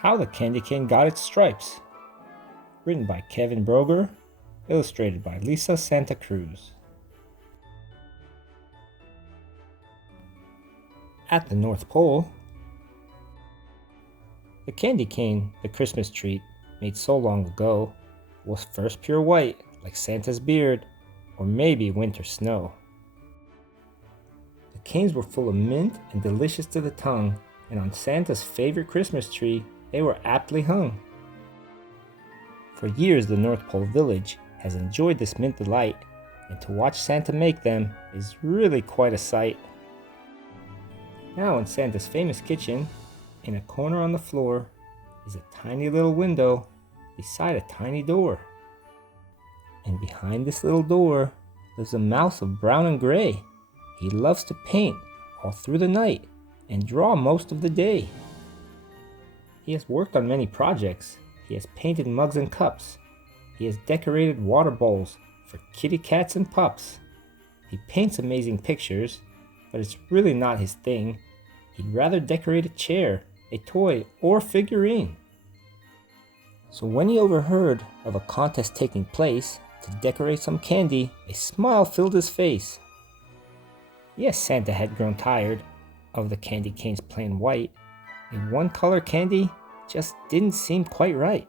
How the Candy Cane Got Its Stripes. Written by Kevin Brougher, illustrated by Lisa Santa Cruz. At the North Pole, the candy cane, the Christmas treat made so long ago, was first pure white like Santa's beard, or maybe winter snow. The canes were full of mint and delicious to the tongue, and on Santa's favorite Christmas tree, they were aptly hung. For years, the North Pole Village has enjoyed this mint delight, and to watch Santa make them is really quite a sight. Now in Santa's famous kitchen, in a corner on the floor, is a tiny little window beside a tiny door. And behind this little door lives a mouse of brown and gray. He loves to paint all through the night and draw most of the day. He has worked on many projects. He has painted mugs and cups. He has decorated water bowls for kitty cats and pups. He paints amazing pictures, but it's really not his thing. He'd rather decorate a chair, a toy, or figurine. So when he overheard of a contest taking place to decorate some candy, a smile filled his face. Yes, Santa had grown tired of the candy canes plain white. A one-color candy just didn't seem quite right.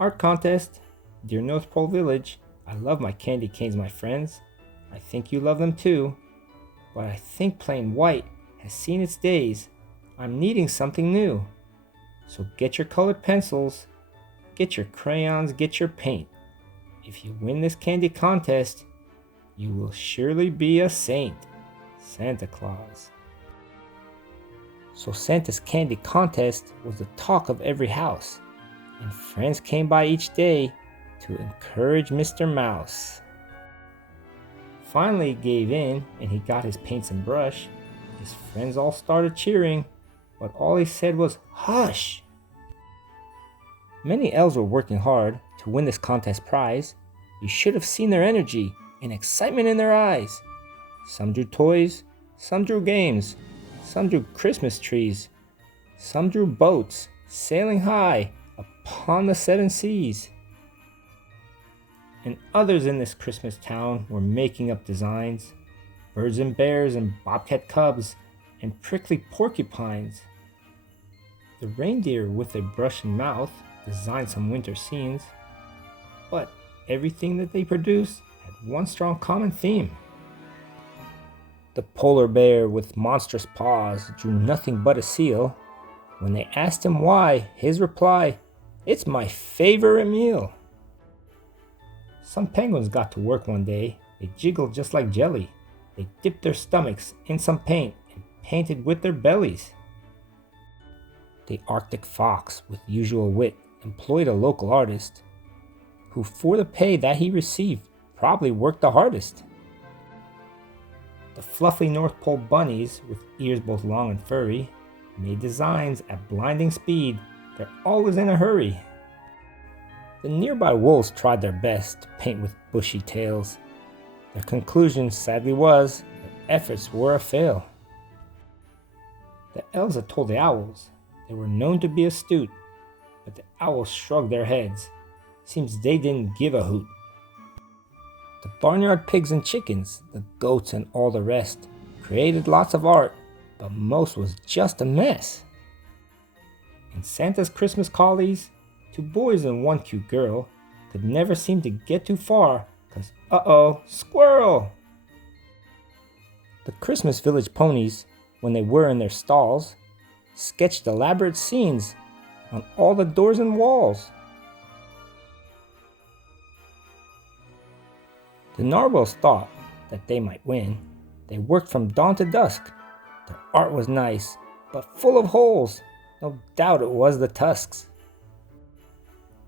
Art contest, dear North Pole Village, I love my candy canes, my friends. I think you love them too. But I think plain white has seen its days. I'm needing something new. So get your colored pencils, get your crayons, get your paint. If you win this candy contest, you will surely be a saint. Santa Claus. So Santa's candy contest was the talk of every house, and friends came by each day to encourage Mr. Mouse. Finally he gave in and he got his paints and brush. His friends all started cheering, but all he said was, "Hush!" Many elves were working hard to win this contest prize. You should have seen their energy and excitement in their eyes. Some drew toys, some drew games, some drew Christmas trees, some drew boats sailing high upon the seven seas. And others in this Christmas town were making up designs, birds and bears and bobcat cubs and prickly porcupines. The reindeer with a brush and mouth designed some winter scenes, but everything that they produced had one strong common theme. The polar bear with monstrous paws drew nothing but a seal. When they asked him why, his reply, "It's my favorite meal." Some penguins got to work one day. They jiggled just like jelly. They dipped their stomachs in some paint and painted with their bellies. The Arctic fox, with usual wit, employed a local artist, who for the pay that he received probably worked the hardest. The fluffy North Pole bunnies, with ears both long and furry, made designs at blinding speed. They're always in a hurry. The nearby wolves tried their best to paint with bushy tails. Their conclusion sadly was their efforts were a fail. The elves had told the owls they were known to be astute, but the owls shrugged their heads. Seems they didn't give a hoot. The barnyard pigs and chickens, the goats and all the rest, created lots of art, but most was just a mess. In Santa's Christmas collies, 2 boys and 1 cute girl could never seem to get too far, 'cause uh-oh, squirrel! The Christmas village ponies, when they were in their stalls, sketched elaborate scenes on all the doors and walls. The narwhals thought that they might win. They worked from dawn to dusk. Their art was nice, but full of holes. No doubt it was the tusks.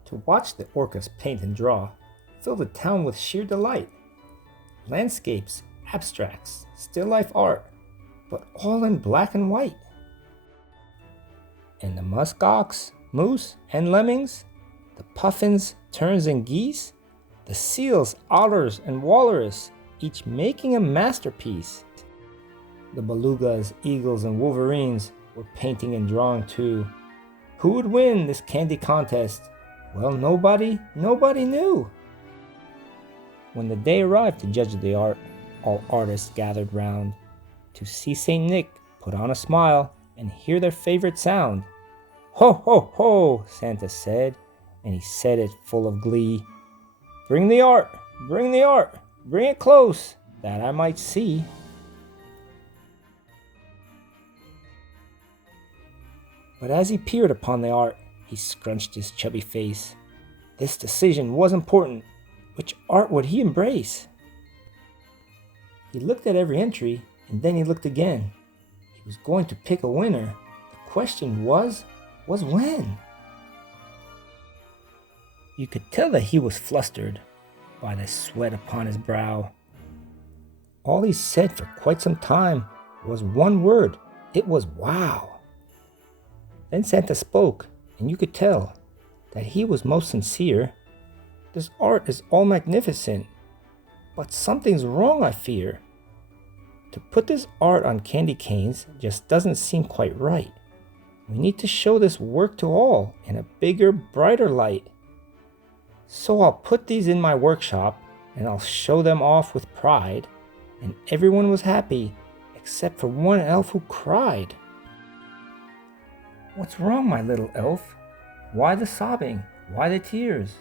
To watch the orcas paint and draw filled the town with sheer delight. Landscapes, abstracts, still life art, but all in black and white. And the musk ox, moose, and lemmings, the puffins, terns, and geese, the seals, otters, and walrus, each making a masterpiece. The belugas, eagles, and wolverines were painting and drawing too. Who would win this candy contest? Well, nobody knew. When the day arrived to judge the art, all artists gathered round to see Saint Nick put on a smile and hear their favorite sound. Ho, ho, ho, Santa said, and he said it full of glee. Bring the art, bring the art, bring it close, that I might see. But as he peered upon the art, he scrunched his chubby face. This decision was important. Which art would he embrace? He looked at every entry, and then he looked again. He was going to pick a winner. The question was when? You could tell that he was flustered by the sweat upon his brow. All he said for quite some time was one word. It was wow. Then Santa spoke, and you could tell that he was most sincere. This art is all magnificent, but something's wrong, I fear. To put this art on candy canes just doesn't seem quite right. We need to show this work to all in a bigger, brighter light. So I'll put these in my workshop, and I'll show them off with pride. And everyone was happy, except for one elf who cried. What's wrong, my little elf? Why the sobbing? Why the tears?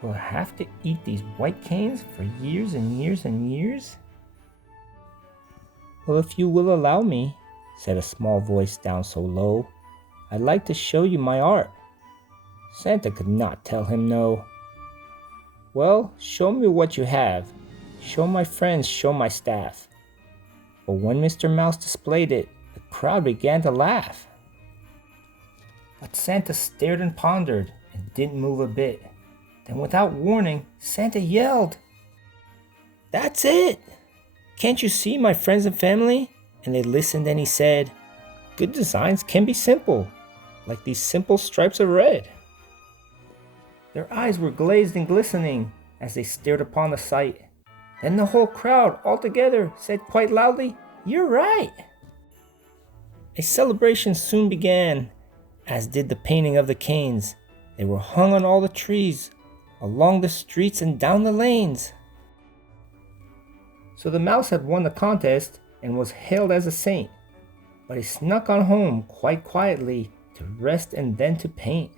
Will I have to eat these white canes for years and years and years? Well, if you will allow me, said a small voice down so low, I'd like to show you my art. Santa could not tell him no. Well, show me what you have. Show my friends, show my staff. But when Mr. Mouse displayed it, the crowd began to laugh. But Santa stared and pondered and didn't move a bit. Then without warning, Santa yelled, That's it! Can't you see, my friends and family? And they listened, and he said, Good designs can be simple, like these simple stripes of red. Their eyes were glazed and glistening as they stared upon the sight. Then the whole crowd altogether said quite loudly, You're right! A celebration soon began, as did the painting of the canes. They were hung on all the trees, along the streets and down the lanes. So the mouse had won the contest and was hailed as a saint, but he snuck on home quite quietly to rest and then to paint.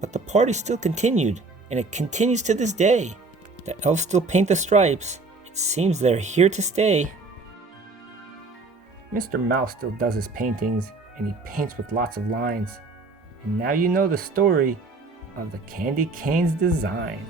But the party still continued, and it continues to this day. The elves still paint the stripes. It seems they're here to stay. Mr. Mouse still does his paintings, and he paints with lots of lines. And now you know the story of the candy cane's design.